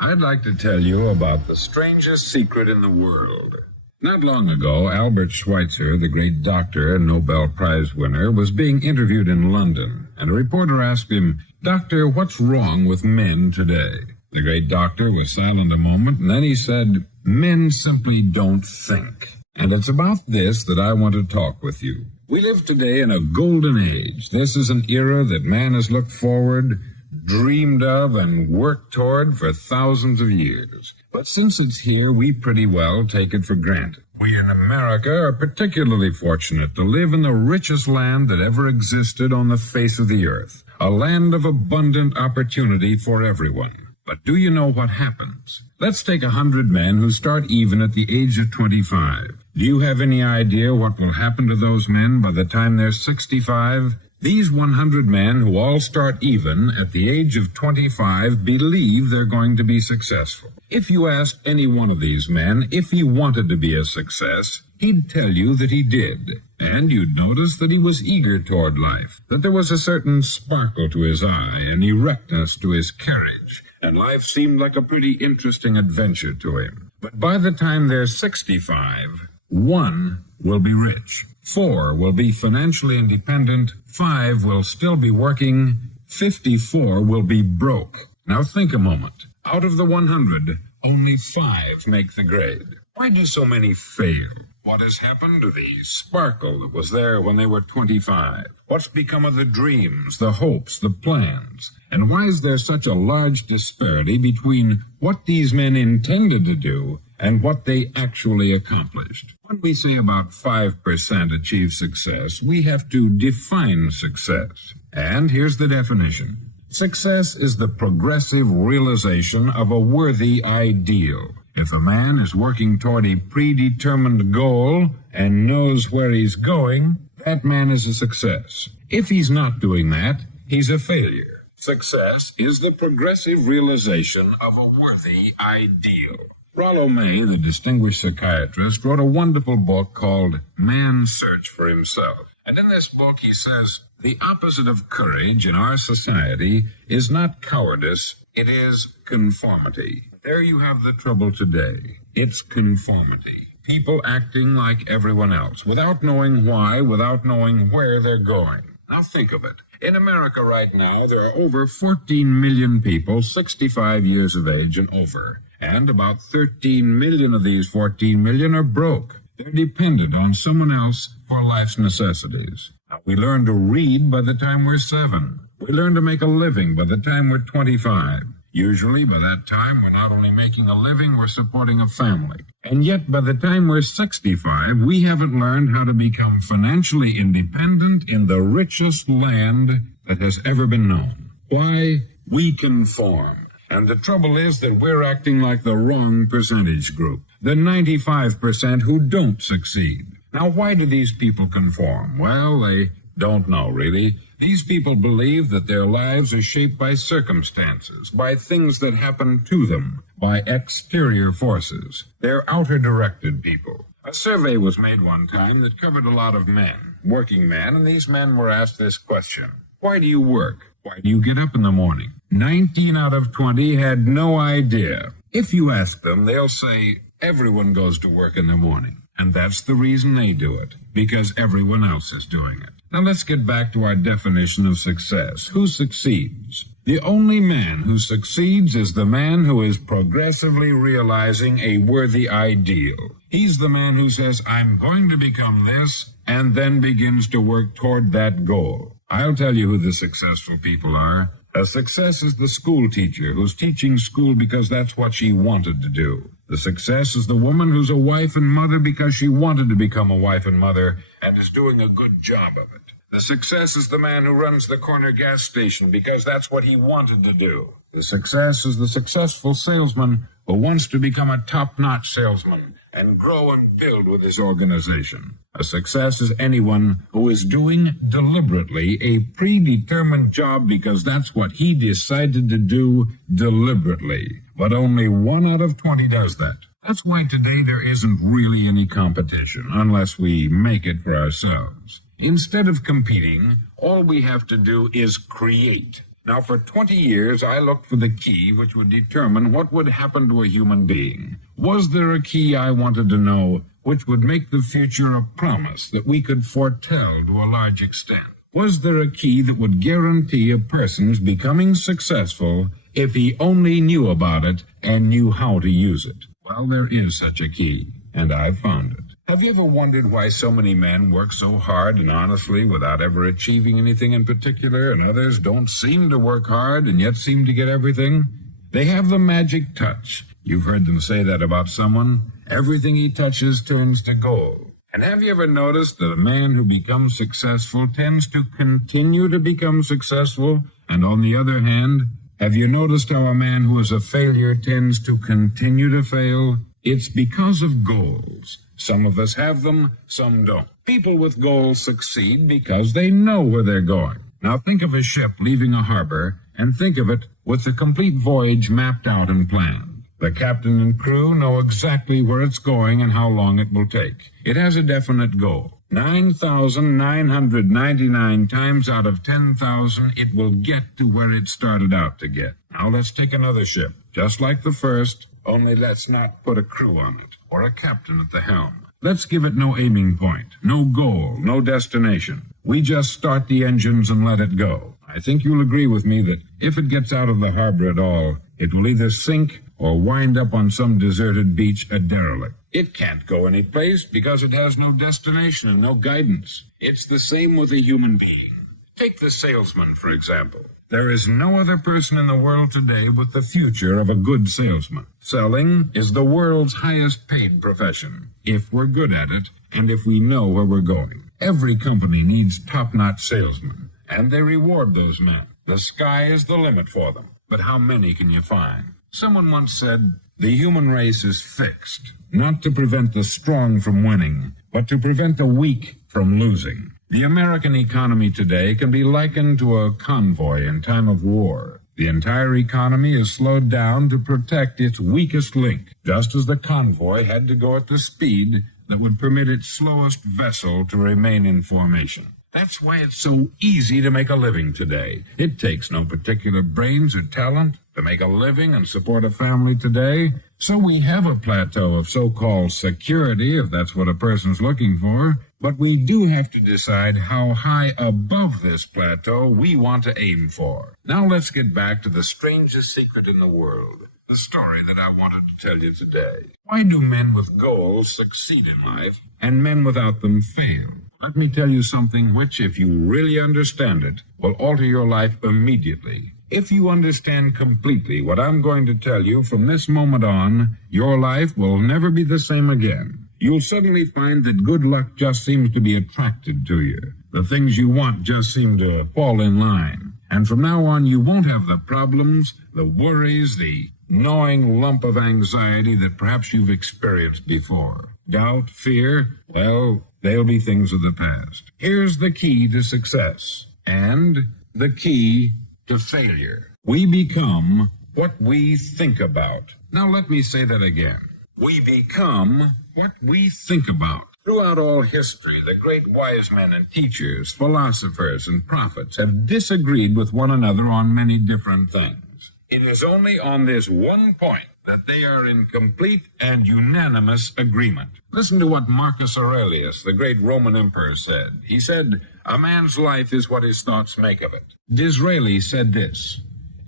I'd like to tell you about the strangest secret in the world. Not long ago, Albert Schweitzer, the great doctor and Nobel Prize winner, was being interviewed in London, and a reporter asked him, "Doctor, what's wrong with men today?" The great doctor was silent a moment, and then he said, "Men simply don't think." And it's about this that I want to talk with you. We live today in a golden age. This is an era that man has looked forward, dreamed of, and worked toward for thousands of years. But since it's here, we pretty well take it for granted. We in America are particularly fortunate to live in the richest land that ever existed on the face of the earth, a land of abundant opportunity for everyone. But do you know what happens? Let's take 100 men who start even at the age of 25. Do you have any idea what will happen to those men by the time they're 65? These 100 men who all start even at the age of 25 believe they're going to be successful. If you asked any one of these men if he wanted to be a success, he'd tell you that he did. And you'd notice that he was eager toward life, that there was a certain sparkle to his eye, an erectness to his carriage, and life seemed like a pretty interesting adventure to him. But by the time they're 65, 1 will be rich, 4 will be financially independent, 5 will still be working, 54 will be broke. Now think a moment. Out of the 100, only 5 make the grade. Why do so many fail? What has happened to the sparkle that was there when they were 25? What's become of the dreams, the hopes, the plans? And why is there such a large disparity between what these men intended to do and what they actually accomplished? When we say about 5% achieve success, we have to define success. And here's the definition. Success is the progressive realization of a worthy ideal. If a man is working toward a predetermined goal and knows where he's going, that man is a success. If he's not doing that, he's a failure. Success is the progressive realization of a worthy ideal. Rollo May, the distinguished psychiatrist, wrote a wonderful book called Man's Search for Himself. And in this book he says, the opposite of courage in our society is not cowardice, it is conformity. There you have the trouble today. It's conformity. People acting like everyone else, without knowing why, without knowing where they're going. Now think of it. In America right now, there are over 14 million people 65 years of age and over. And about 13 million of these 14 million are broke. They're dependent on someone else for life's necessities. Now, we learn to read by the time we're 7. We learn to make a living by the time we're 25. Usually, by that time, we're not only making a living, we're supporting a family. And yet, by the time we're 65, we haven't learned how to become financially independent in the richest land that has ever been known. Why? We conform. And the trouble is that we're acting like the wrong percentage group, the 95% who don't succeed. Now, why do these people conform? Well, they don't know, really. These people believe that their lives are shaped by circumstances, by things that happen to them, by exterior forces. They're outer-directed people. A survey was made one time that covered a lot of men, working men, and these men were asked this question. Why do you work? Why do you get up in the morning? 19 out of 20 had no idea. If you ask them, they'll say, everyone goes to work in the morning. And that's the reason they do it, because everyone else is doing it. Now let's get back to our definition of success. Who succeeds? The only man who succeeds is the man who is progressively realizing a worthy ideal. He's the man who says, I'm going to become this, and then begins to work toward that goal. I'll tell you who the successful people are. A success is the school teacher who's teaching school because that's what she wanted to do. The success is the woman who's a wife and mother because she wanted to become a wife and mother and is doing a good job of it. The success is the man who runs the corner gas station because that's what he wanted to do. The success is the successful salesman who wants to become a top-notch salesman and grow and build with his organization. A success is anyone who is doing deliberately a predetermined job because that's what he decided to do deliberately. But only 1 out of 20 does that. That's why today there isn't really any competition unless we make it for ourselves. Instead of competing, all we have to do is create. Now, for 20 years, I looked for the key which would determine what would happen to a human being. Was there a key, I wanted to know, which would make the future a promise that we could foretell to a large extent? Was there a key that would guarantee a person's becoming successful if he only knew about it and knew how to use it? Well, there is such a key, and I've found it. Have you ever wondered why so many men work so hard and honestly without ever achieving anything in particular, and others don't seem to work hard and yet seem to get everything? They have the magic touch. You've heard them say that about someone. Everything he touches turns to gold. And have you ever noticed that a man who becomes successful tends to continue to become successful? And on the other hand, have you noticed how a man who is a failure tends to continue to fail? It's because of goals. Some of us have them, some don't. People with goals succeed because they know where they're going. Now think of a ship leaving a harbor, and think of it with the complete voyage mapped out and planned. The captain and crew know exactly where it's going and how long it will take. It has a definite goal. 9,999 times out of 10,000, it will get to where it started out to get. Now let's take another ship, just like the first, only let's not put a crew on it, or a captain at the helm. Let's give it no aiming point, no goal, no destination. We just start the engines and let it go. I think you'll agree with me that if it gets out of the harbor at all, it will either sink or wind up on some deserted beach a derelict. It can't go any place because it has no destination and no guidance. It's the same with a human being. Take the salesman, for example. There is no other person in the world today with the future of a good salesman. Selling is the world's highest paid profession, if we're good at it and if we know where we're going. Every company needs top-notch salesmen, and they reward those men. The sky is the limit for them, but how many can you find? Someone once said, the human race is fixed, not to prevent the strong from winning, but to prevent the weak from losing. The American economy today can be likened to a convoy in time of war. The entire economy is slowed down to protect its weakest link, just as the convoy had to go at the speed that would permit its slowest vessel to remain in formation. That's why it's so easy to make a living today. It takes no particular brains or talent to make a living and support a family today. So we have a plateau of so-called security, if that's what a person's looking for. But we do have to decide how high above this plateau we want to aim for. Now let's get back to the strangest secret in the world. The story that I wanted to tell you today. Why do men with goals succeed in life and men without them fail? Let me tell you something which, if you really understand it, will alter your life immediately. If you understand completely what I'm going to tell you from this moment on, your life will never be the same again. You'll suddenly find that good luck just seems to be attracted to you. The things you want just seem to fall in line. And from now on, you won't have the problems, the worries, the gnawing lump of anxiety that perhaps you've experienced before. Doubt, fear, well, they'll be things of the past. Here's the key to success and the key to failure. We become what we think about. Now let me say that again. We become what we think about. Throughout all history, the great wise men and teachers, philosophers and prophets have disagreed with one another on many different things. It is only on this one point that they are in complete and unanimous agreement. Listen to what Marcus Aurelius, the great Roman emperor, said. He said, "A man's life is what his thoughts make of it." Disraeli said this,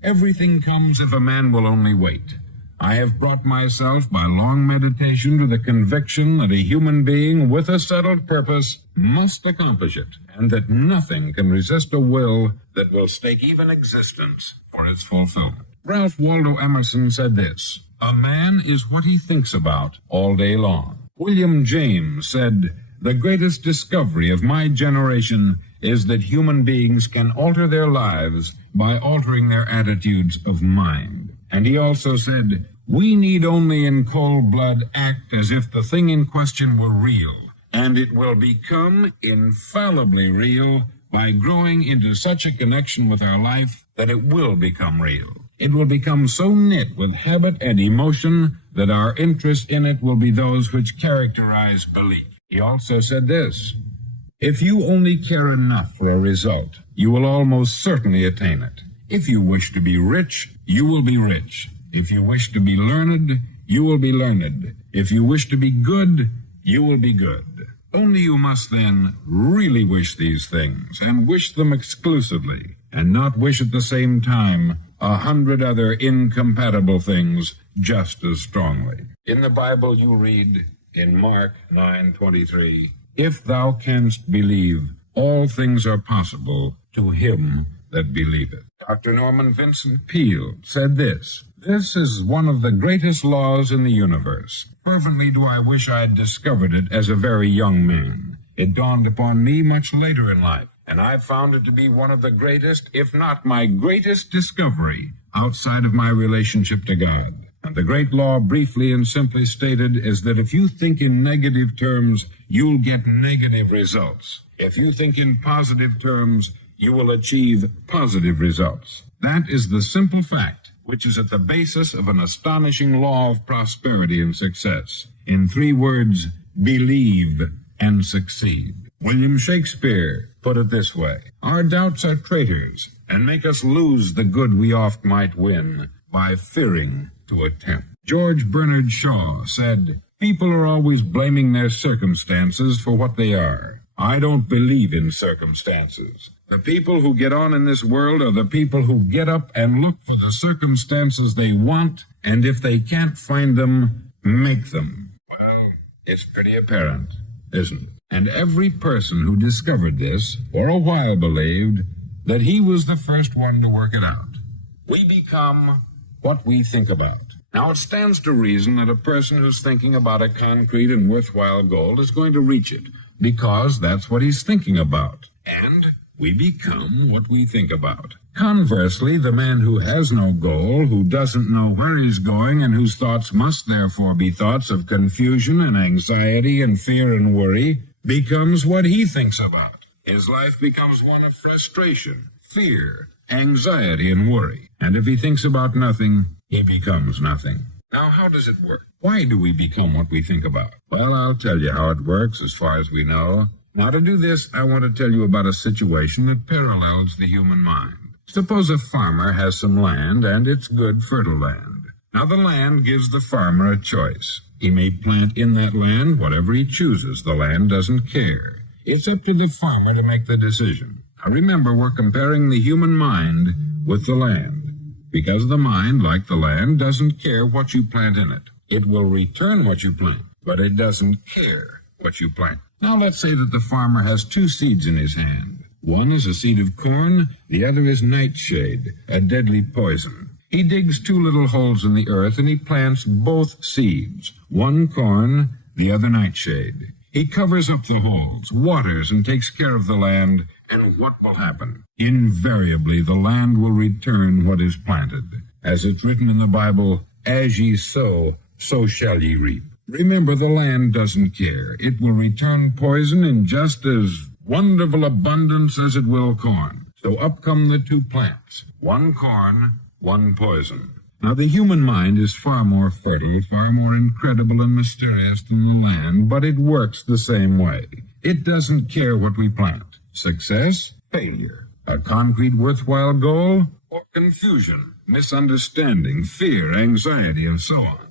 "Everything comes if a man will only wait. I have brought myself by long meditation to the conviction that a human being with a settled purpose must accomplish it, and that nothing can resist a will that will stake even existence for its fulfillment." Ralph Waldo Emerson said this, "A man is what he thinks about all day long." William James said, "The greatest discovery of my generation is that human beings can alter their lives by altering their attitudes of mind." And he also said, "We need only in cold blood act as if the thing in question were real, and it will become infallibly real by growing into such a connection with our life that it will become real. It will become so knit with habit and emotion that our interest in it will be those which characterize belief." He also said this, "If you only care enough for a result, you will almost certainly attain it. If you wish to be rich, you will be rich. If you wish to be learned, you will be learned. If you wish to be good, you will be good. Only you must then really wish these things, and wish them exclusively, and not wish at the same time 100 other incompatible things just as strongly. In the Bible you read in Mark 9:23, "If thou canst believe, all things are possible to him that believeth." Dr. Norman Vincent Peale said this, "This is one of the greatest laws in the universe. Fervently do I wish I had discovered it as a very young man. It dawned upon me much later in life, and I found it to be one of the greatest, if not my greatest discovery outside of my relationship to God. And the great law, briefly and simply stated, is that if you think in negative terms, you'll get negative results. If you think in positive terms, you will achieve positive results. That is the simple fact which is at the basis of an astonishing law of prosperity and success. In 3 words, believe and succeed." William Shakespeare put it this way, "Our doubts are traitors, and make us lose the good we oft might win by fearing to attempt." George Bernard Shaw said, "People are always blaming their circumstances for what they are. I don't believe in circumstances. The people who get on in this world are the people who get up and look for the circumstances they want, and if they can't find them, make them." Well, it's pretty apparent, isn't it? And every person who discovered this for a while believed that he was the first one to work it out. We become what we think about. Now, it stands to reason that a person who's thinking about a concrete and worthwhile goal is going to reach it, because that's what he's thinking about. And we become what we think about. Conversely, the man who has no goal, who doesn't know where he's going, and whose thoughts must therefore be thoughts of confusion and anxiety and fear and worry, becomes what he thinks about. His life becomes one of frustration, fear, anxiety, and worry. And if he thinks about nothing, he becomes nothing. Now, how does it work? Why do we become what we think about? Well, I'll tell you how it works as far as we know. Now, to do this, I want to tell you about a situation that parallels the human mind. Suppose a farmer has some land, and it's good, fertile land. Now, the land gives the farmer a choice. He may plant in that land whatever he chooses. The land doesn't care. It's up to the farmer to make the decision. Now, remember, we're comparing the human mind with the land, because the mind, like the land, doesn't care what you plant in it. It will return what you plant, but it doesn't care what you plant. Now, let's say that the farmer has 2 seeds in his hand. One is a seed of corn, the other is nightshade, a deadly poison. He digs 2 little holes in the earth, and he plants both seeds, one corn, the other nightshade. He covers up the holes, waters, and takes care of the land, and what will happen? Invariably, the land will return what is planted. As it's written in the Bible, "As ye sow, so shall ye reap." Remember, the land doesn't care. It will return poison in just as wonderful abundance as it will corn. So up come the 2 plants, one corn, one poison. Now, the human mind is far more fertile, far more incredible and mysterious than the land, but it works the same way. It doesn't care what we plant. Success, failure, a concrete worthwhile goal, or confusion, misunderstanding, fear, anxiety, and so on.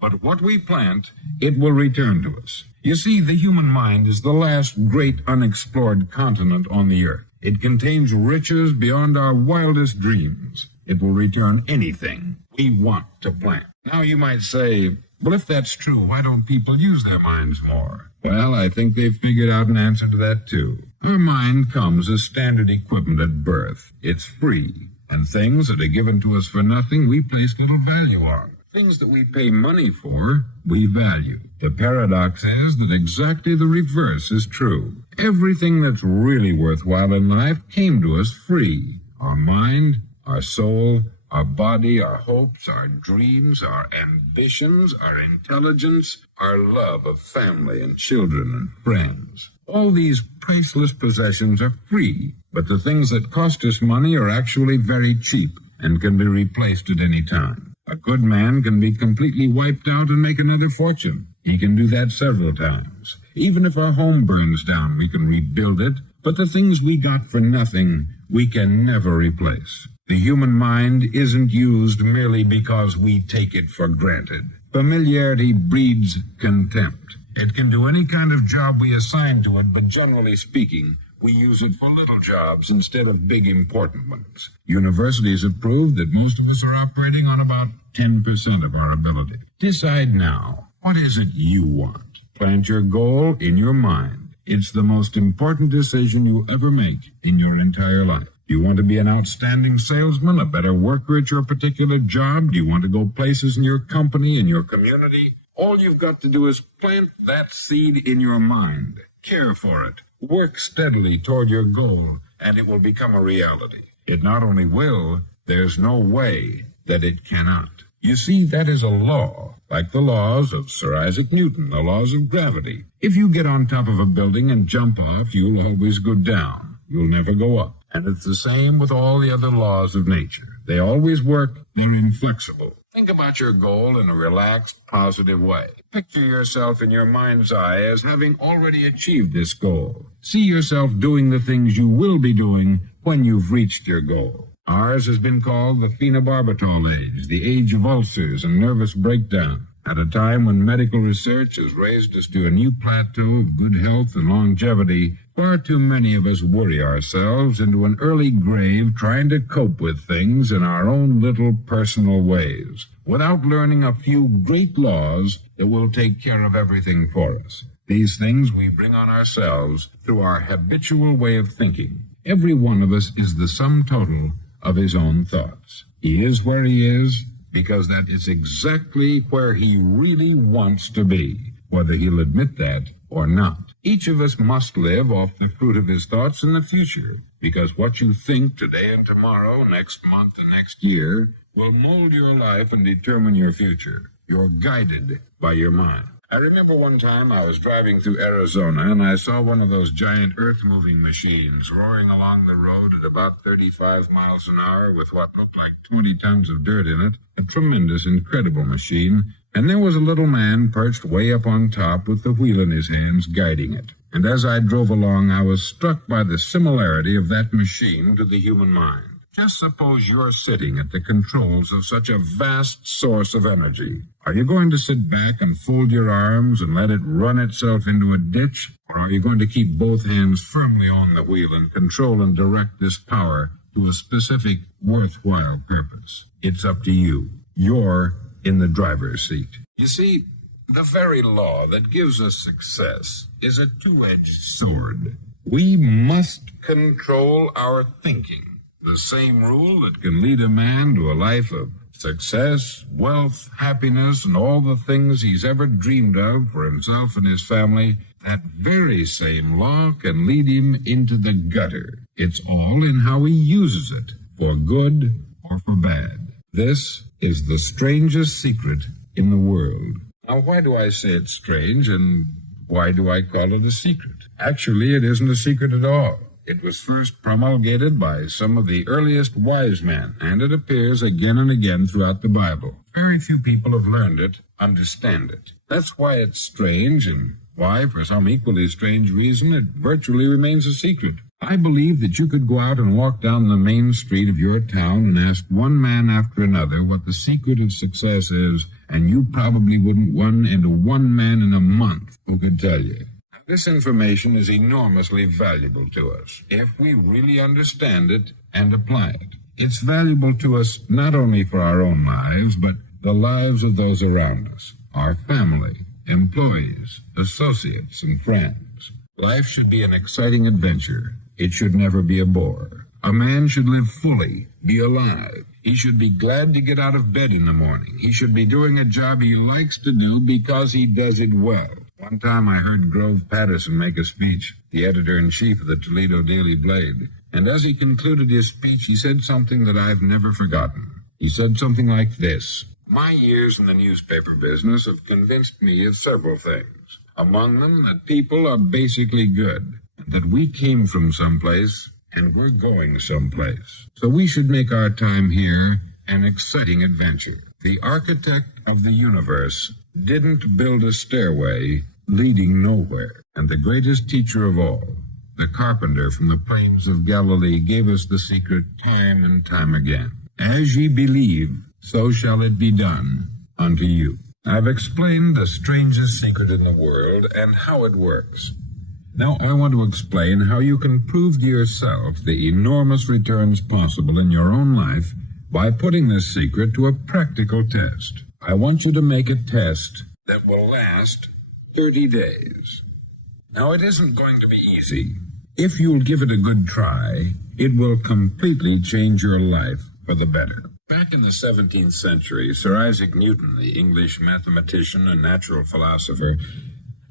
But what we plant, it will return to us. You see, the human mind is the last great unexplored continent on the earth. It contains riches beyond our wildest dreams. It will return anything we want to plant. Now, you might say, well, if that's true, why don't people use their minds more? Well, I think they've figured out an answer to that, too. Our mind comes as standard equipment at birth. It's free, and things that are given to us for nothing, we place little value on. Things that we pay money for, we value. The paradox is that exactly the reverse is true. Everything that's really worthwhile in life came to us free. Our mind, our soul, our body, our hopes, our dreams, our ambitions, our intelligence, our love of family and children and friends. All these priceless possessions are free, but the things that cost us money are actually very cheap and can be replaced at any time. A good man can be completely wiped out and make another fortune. He can do that several times. Even if our home burns down, we can rebuild it, but the things we got for nothing, we can never replace. The human mind isn't used merely because we take it for granted. Familiarity breeds contempt. It can do any kind of job we assign to it, but generally speaking, we use it for little jobs instead of big important ones. Universities have proved that most of us are operating on about 10% of our ability. Decide now, what is it you want? Plant your goal in your mind. It's the most important decision you ever make in your entire life. Do you want to be an outstanding salesman, a better worker at your particular job? Do you want to go places in your company, in your community? All you've got to do is plant that seed in your mind. Care for it. Work steadily toward your goal, and it will become a reality. It not only will, there's no way that it cannot. You see, that is a law, like the laws of Sir Isaac Newton, the laws of gravity. If you get on top of a building and jump off, you'll always go down. You'll never go up. And it's the same with all the other laws of nature. They always work. They're inflexible. Think about your goal in a relaxed, positive way. Picture yourself in your mind's eye as having already achieved this goal. See yourself doing the things you will be doing when you've reached your goal. Ours has been called the phenobarbital age, the age of ulcers and nervous breakdown. At a time when medical research has raised us to a new plateau of good health and longevity, far too many of us worry ourselves into an early grave trying to cope with things in our own little personal ways, without learning a few great laws that will take care of everything for us. These things we bring on ourselves through our habitual way of thinking. Every one of us is the sum total of his own thoughts. He is where he is because that is exactly where he really wants to be, whether he'll admit that or not. Each of us must live off the fruit of his thoughts in the future, because what you think today and tomorrow, next month and next year, will mold your life and determine your future. You're guided by your mind. I remember one time I was driving through Arizona and I saw one of those giant earth-moving machines roaring along the road at about 35 miles an hour with what looked like 20 tons of dirt in it. A tremendous, incredible machine. And there was a little man perched way up on top with the wheel in his hands guiding it. And as I drove along, I was struck by the similarity of that machine to the human mind. Just suppose you're sitting at the controls of such a vast source of energy. Are you going to sit back and fold your arms and let it run itself into a ditch? Or are you going to keep both hands firmly on the wheel and control and direct this power to a specific, worthwhile purpose? It's up to you. You're in the driver's seat. You see, the very law that gives us success is a two-edged sword. We must control our thinking. The same rule that can lead a man to a life of success, wealth, happiness, and all the things he's ever dreamed of for himself and his family, that very same law can lead him into the gutter. It's all in how he uses it, for good or for bad. This is the strangest secret in the world. Now, why do I say it's strange, and why do I call it a secret? Actually, it isn't a secret at all. It was first promulgated by some of the earliest wise men, and it appears again and again throughout the Bible. Very few people have learned it, understand it. That's why it's strange, and why, for some equally strange reason, it virtually remains a secret. I believe that you could go out and walk down the main street of your town and ask one man after another what the secret of success is, and you probably wouldn't run into one man in a month who could tell you. This information is enormously valuable to us if we really understand it and apply it. It's valuable to us not only for our own lives, but the lives of those around us, our family, employees, associates, and friends. Life should be an exciting adventure. It should never be a bore. A man should live fully, be alive. He should be glad to get out of bed in the morning. He should be doing a job he likes to do because he does it well. One time I heard Grove Patterson make a speech, the editor-in-chief of the Toledo Daily Blade, and as he concluded his speech, he said something that I've never forgotten. He said something like this: "My years in the newspaper business have convinced me of several things. Among them, that people are basically good, that we came from someplace and we're going someplace. So we should make our time here an exciting adventure. The architect of the universe didn't build a stairway leading nowhere. And the greatest teacher of all the carpenter from the plains of Galilee, gave us the secret time and time again. As ye believe, so shall it be done unto you. I've explained the strangest secret in the world and how it works. Now I want to explain how you can prove to yourself the enormous returns possible in your own life by putting this secret to a practical test. I want you to make a test that will last 30 days. Now, it isn't going to be easy. If you'll give it a good try, it will completely change your life for the better. Back in the 17th century, Sir Isaac Newton, the English mathematician and natural philosopher,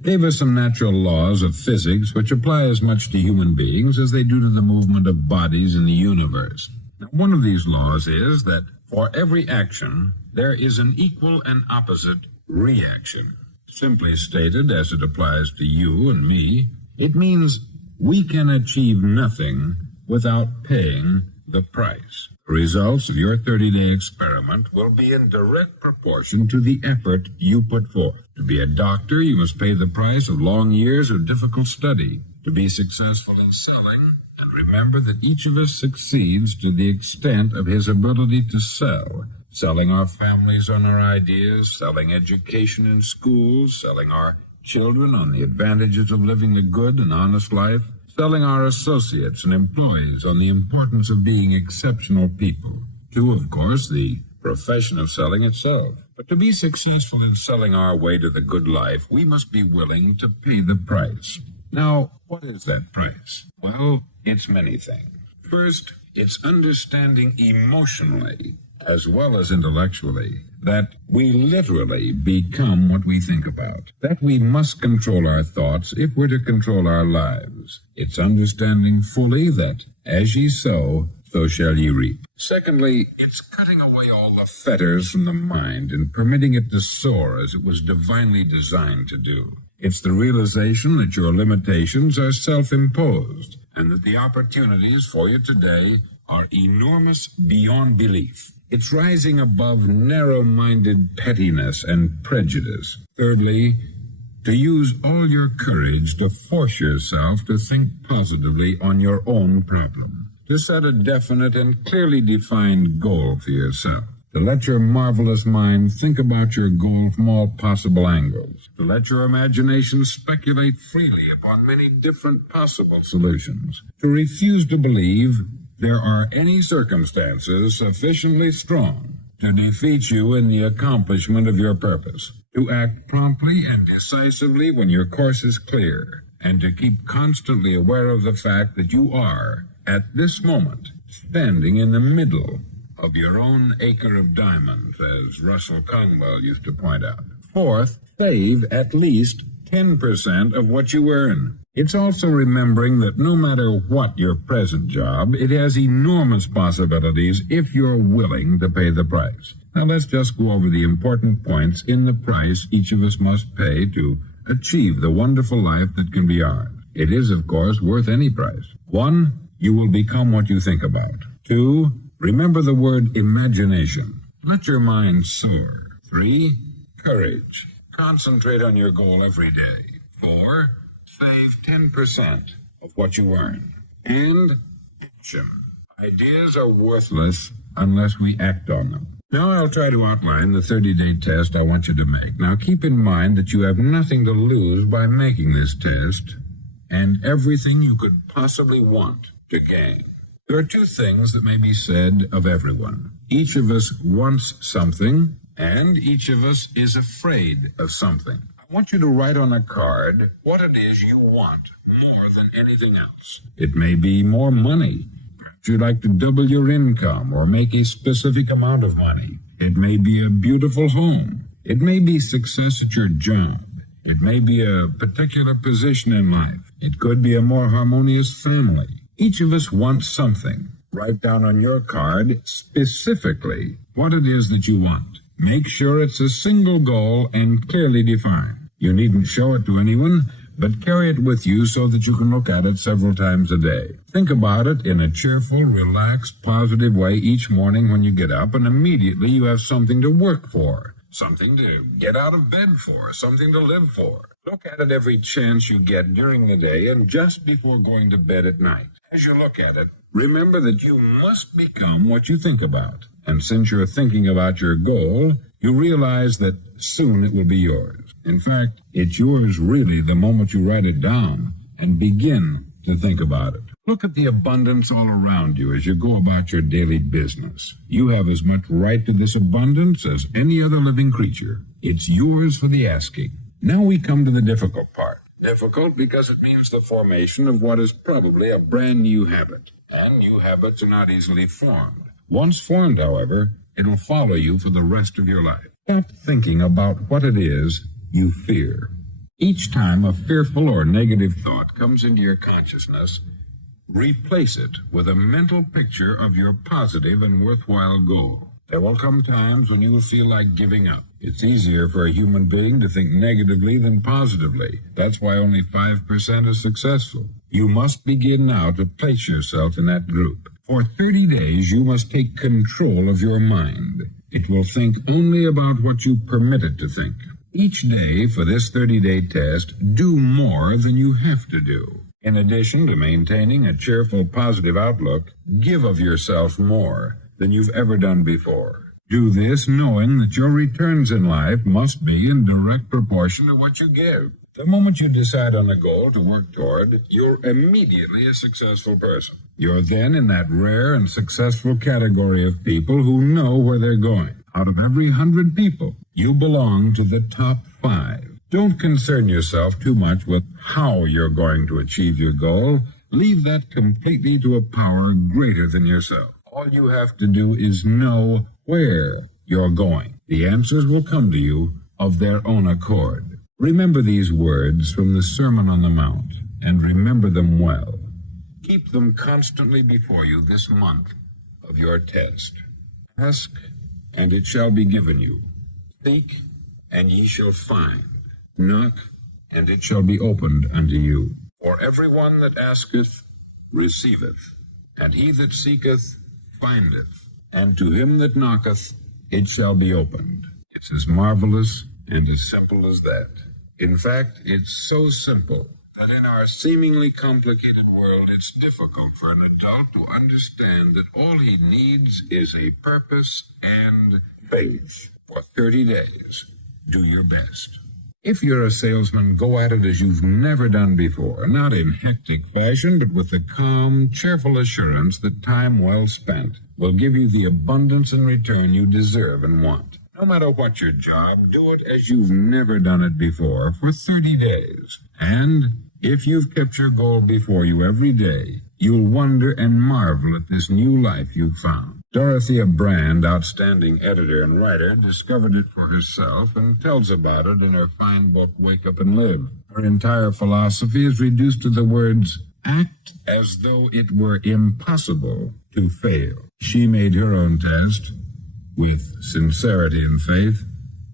gave us some natural laws of physics which apply as much to human beings as they do to the movement of bodies in the universe. Now, one of these laws is that for every action, there is an equal and opposite reaction. Simply stated, as it applies to you and me, it means we can achieve nothing without paying the price. The results of your 30-day experiment will be in direct proportion to the effort you put forth. To be a doctor, you must pay the price of long years of difficult study. To be successful in selling, and remember that each of us succeeds to the extent of his ability to sell. Selling our families on our ideas, selling education in schools, selling our children on the advantages of living a good and honest life, selling our associates and employees on the importance of being exceptional people. To, of course, the profession of selling itself. But to be successful in selling our way to the good life, we must be willing to pay the price. Now, what is that price? Well, it's many things. First, it's understanding emotionally, as well as intellectually, that we literally become what we think about. That we must control our thoughts if we're to control our lives. It's understanding fully that, as ye sow, so shall ye reap. Secondly, it's cutting away all the fetters from the mind and permitting it to soar as it was divinely designed to do. It's the realization that your limitations are self-imposed and that the opportunities for you today are enormous beyond belief. It's rising above narrow-minded pettiness and prejudice. Thirdly, to use all your courage to force yourself to think positively on your own problem. To set a definite and clearly defined goal for yourself. To let your marvelous mind think about your goal from all possible angles. To let your imagination speculate freely upon many different possible solutions. To refuse to believe there are any circumstances sufficiently strong to defeat you in the accomplishment of your purpose, to act promptly and decisively when your course is clear, and to keep constantly aware of the fact that you are, at this moment, standing in the middle of your own acre of diamonds, as Russell Conwell used to point out. Fourth, save at least 10% of what you earn. It's also remembering that no matter what your present job, it has enormous possibilities if you're willing to pay the price. Now let's just go over the important points in the price each of us must pay to achieve the wonderful life that can be ours. It is, of course, worth any price. 1, you will become what you think about. 2, remember the word imagination. Let your mind soar. 3, courage. Concentrate on your goal every day. 4, save 10% of what you earn. And action. Ideas are worthless unless we act on them. Now I'll try to outline the 30-day test I want you to make. Now keep in mind that you have nothing to lose by making this test, and everything you could possibly want to gain. There are 2 things that may be said of everyone. Each of us wants something, and each of us is afraid of something. I want you to write on a card what it is you want more than anything else. It may be more money. Perhaps you'd like to double your income or make a specific amount of money. It may be a beautiful home. It may be success at your job. It may be a particular position in life. It could be a more harmonious family. Each of us wants something. Write down on your card specifically what it is that you want. Make sure it's a single goal and clearly defined. You needn't show it to anyone, but carry it with you so that you can look at it several times a day. Think about it in a cheerful, relaxed, positive way each morning when you get up, and immediately you have something to work for, something to get out of bed for, something to live for. Look at it every chance you get during the day and just before going to bed at night. As you look at it, remember that you must become what you think about. And since you're thinking about your goal, you realize that soon it will be yours. In fact, it's yours really the moment you write it down and begin to think about it. Look at the abundance all around you as you go about your daily business. You have as much right to this abundance as any other living creature. It's yours for the asking. Now we come to the difficult part. Difficult because it means the formation of what is probably a brand new habit. And new habits are not easily formed. Once formed, however, it'll follow you for the rest of your life. Stop thinking about what it is you fear. Each time a fearful or negative thought comes into your consciousness, replace it with a mental picture of your positive and worthwhile goal. There will come times when you will feel like giving up. It's easier for a human being to think negatively than positively. That's why only 5% is successful. You must begin now to place yourself in that group. For 30 days, you must take control of your mind. It will think only about what you permit it to think. Each day for this 30-day test, do more than you have to do. In addition to maintaining a cheerful, positive outlook, give of yourself more than you've ever done before. Do this knowing that your returns in life must be in direct proportion to what you give. The moment you decide on a goal to work toward, you're immediately a successful person. You're then in that rare and successful category of people who know where they're going. Out of every 100 people, you belong to the top 5. Don't concern yourself too much with how you're going to achieve your goal. Leave that completely to a power greater than yourself. All you have to do is know where you're going. The answers will come to you of their own accord. Remember these words from the Sermon on the Mount, and remember them well. Keep them constantly before you this month of your test. Ask, and it shall be given you. Seek, and ye shall find. Knock, and it shall be opened unto you. For every one that asketh, receiveth, and he that seeketh, findeth, and to him that knocketh, it shall be opened. It's as marvelous and as simple as that. In fact, it's so simple that in our seemingly complicated world, it's difficult for an adult to understand that all he needs is a purpose and faith. For 30 days, do your best. If you're a salesman, go at it as you've never done before, not in hectic fashion, but with the calm, cheerful assurance that time well spent will give you the abundance in return you deserve and want. No matter what your job, do it as you've never done it before for 30 days. And if you've kept your goal before you every day, you'll wonder and marvel at this new life you've found. Dorothea Brand, outstanding editor and writer, discovered it for herself and tells about it in her fine book, Wake Up and Live. Her entire philosophy is reduced to the words, act as though it were impossible to fail. She made her own test with sincerity and faith,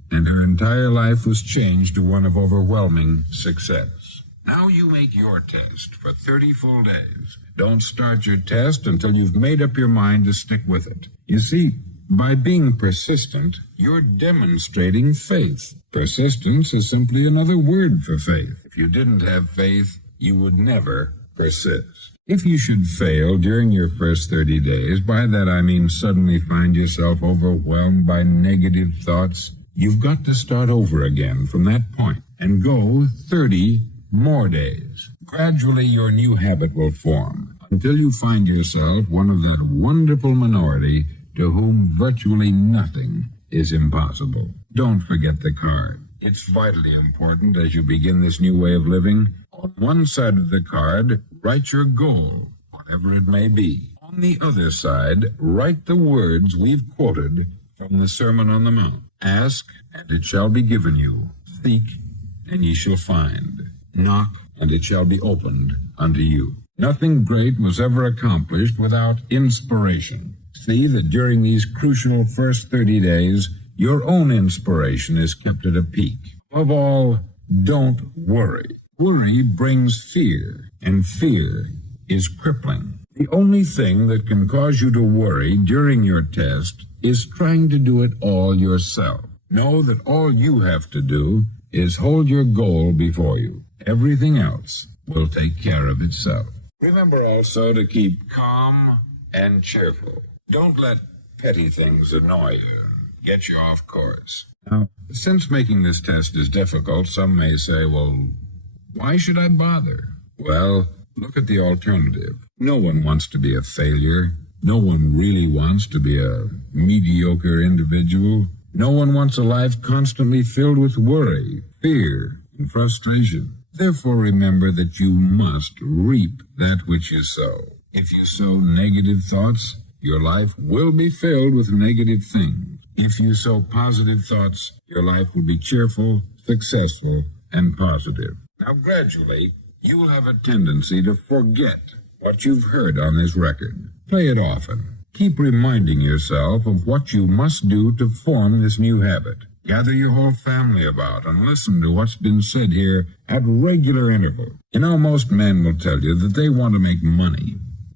and her entire life was changed to one of overwhelming success. Now you make your test for 30 full days. Don't start your test until you've made up your mind to stick with it. You see, by being persistent, you're demonstrating faith. Persistence is simply another word for faith. If you didn't have faith, you would never persist. If you should fail during your first 30 days, by that I mean suddenly find yourself overwhelmed by negative thoughts, you've got to start over again from that point and go 30 more days. Gradually, your new habit will form until you find yourself one of that wonderful minority to whom virtually nothing is impossible. Don't forget the card. It's vitally important as you begin this new way of living. On one side of the card, write your goal, whatever it may be. On the other side, write the words we've quoted from the Sermon on the Mount. Ask, and it shall be given you. Seek, and ye shall find. Knock, and it shall be opened unto you. Nothing great was ever accomplished without inspiration. See that during these crucial first 30 days, your own inspiration is kept at a peak. Above all, don't worry. Worry brings fear, and fear is crippling. The only thing that can cause you to worry during your test is trying to do it all yourself. Know that all you have to do is hold your goal before you. Everything else will take care of itself. Remember also to keep calm and cheerful. Don't let petty things annoy you and get you off course. Now, since making this test is difficult, some may say, well, why should I bother? Well, look at the alternative. No one wants to be a failure. No one really wants to be a mediocre individual. No one wants a life constantly filled with worry, fear, and frustration. Therefore, remember that you must reap that which you sow. If you sow negative thoughts, your life will be filled with negative things. If you sow positive thoughts, your life will be cheerful, successful, and positive. Now, gradually, you will have a tendency to forget what you've heard on this record. Play it often. Keep reminding yourself of what you must do to form this new habit. Gather your whole family about and listen to what's been said here at regular intervals. You know, most men will tell you that they want to make money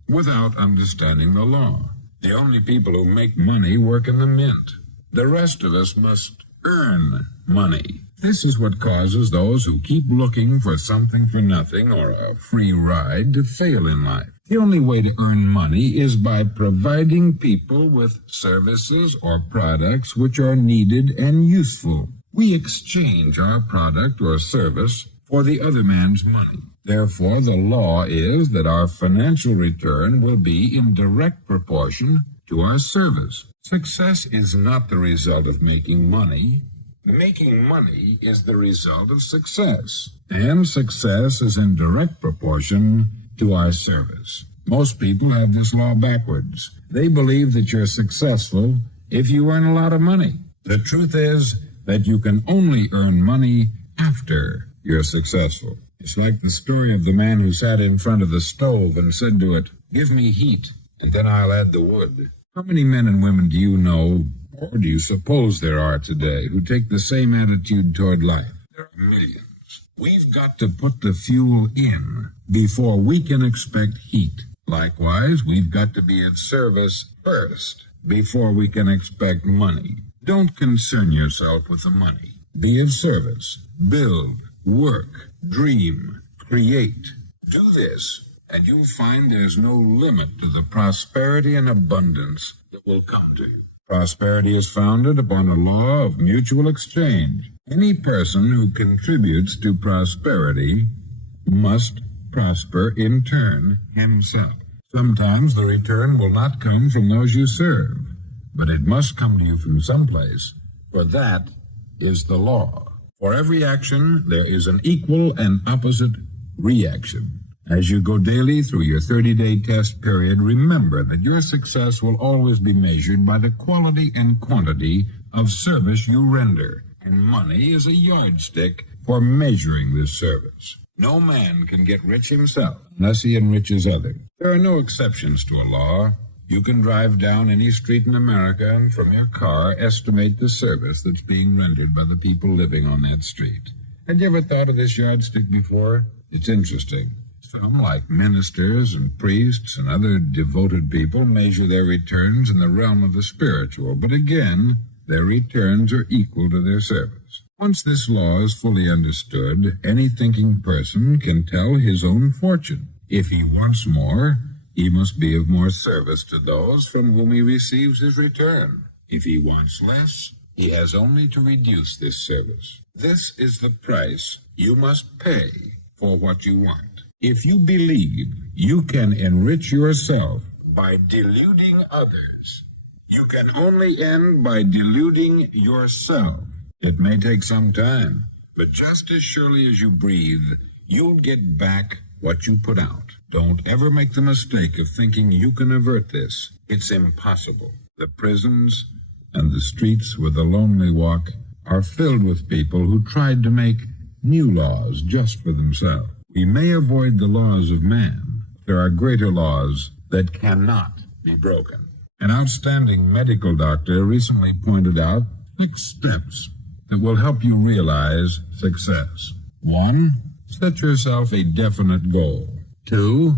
without understanding the law. The only people who make money work in the mint. The rest of us must earn money. This is what causes those who keep looking for something for nothing or a free ride to fail in life. The only way to earn money is by providing people with services or products which are needed and useful. We exchange our product or service for the other man's money. Therefore, the law is that our financial return will be in direct proportion to our service. Success is not the result of making money. Making money is the result of success, and success is in direct proportion to our service. Most people have this law backwards. They believe that you're successful if you earn a lot of money. The truth is that you can only earn money after you're successful. It's like the story of the man who sat in front of the stove and said to it, "Give me heat, and then I'll add the wood." How many men and women do you know, or do you suppose there are today, who take the same attitude toward life? There are millions. We've got to put the fuel in before we can expect heat. Likewise, we've got to be of service first before we can expect money. Don't concern yourself with the money. Be of service. Build, work, dream, create. Do this, and you'll find there's no limit to the prosperity and abundance that will come to you. Prosperity is founded upon a law of mutual exchange. Any person who contributes to prosperity must prosper in turn himself. Sometimes the return will not come from those you serve, but it must come to you from someplace, for that is the law. For every action, there is an equal and opposite reaction. As you go daily through your 30-day test period, remember that your success will always be measured by the quality and quantity of service you render, and money is a yardstick for measuring this service. No man can get rich himself unless he enriches others. There are no exceptions to a law. You can drive down any street in America and from your car estimate the service that's being rendered by the people living on that street. Had you ever thought of this yardstick before? It's interesting. Some, like ministers and priests and other devoted people, measure their returns in the realm of the spiritual, but again, their returns are equal to their service. Once this law is fully understood, any thinking person can tell his own fortune. If he wants more, he must be of more service to those from whom he receives his return. If he wants less, he has only to reduce this service. This is the price you must pay for what you want. If you believe you can enrich yourself by deluding others, you can only end by deluding yourself. It may take some time, but just as surely as you breathe, you'll get back what you put out. Don't ever make the mistake of thinking you can avert this. It's impossible. The prisons and the streets where the lonely walk are filled with people who tried to make new laws just for themselves. We may avoid the laws of man. There are greater laws that cannot be broken. An outstanding medical doctor recently pointed out 6 steps that will help you realize success. 1, set yourself a definite goal. 2,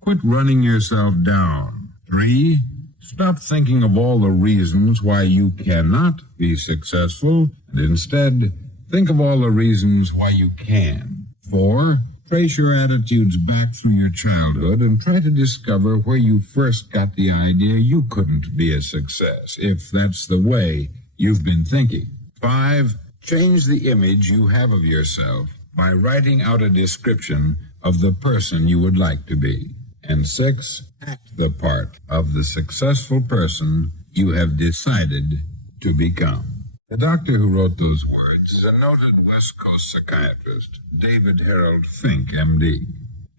quit running yourself down. 3, stop thinking of all the reasons why you cannot be successful, and instead Think of all the reasons why you can. 4. Trace your attitudes back through your childhood and try to discover where you first got the idea you couldn't be a success, if that's the way you've been thinking. 5. Change the image you have of yourself by writing out a description of the person you would like to be. And 6. Act the part of the successful person you have decided to become. The doctor who wrote those words is a noted West Coast psychiatrist, David Harold Fink, M.D.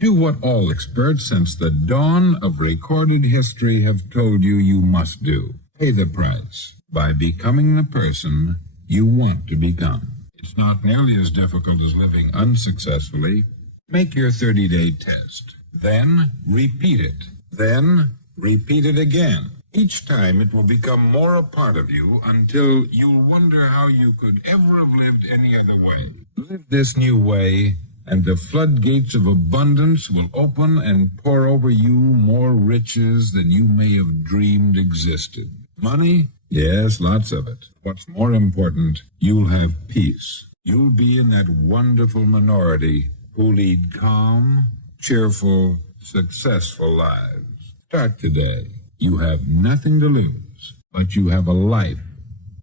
Do what all experts since the dawn of recorded history have told you you must do. Pay the price by becoming the person you want to become. It's not nearly as difficult as living unsuccessfully. Make your 30-day test. Then repeat it. Then repeat it again. Each time it will become more a part of you until you'll wonder how you could ever have lived any other way. Live this new way, and the floodgates of abundance will open and pour over you more riches than you may have dreamed existed. Money? Yes, lots of it. What's more important, you'll have peace. You'll be in that wonderful minority who lead calm, cheerful, successful lives. Start today. You have nothing to lose, but you have a life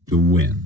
to win.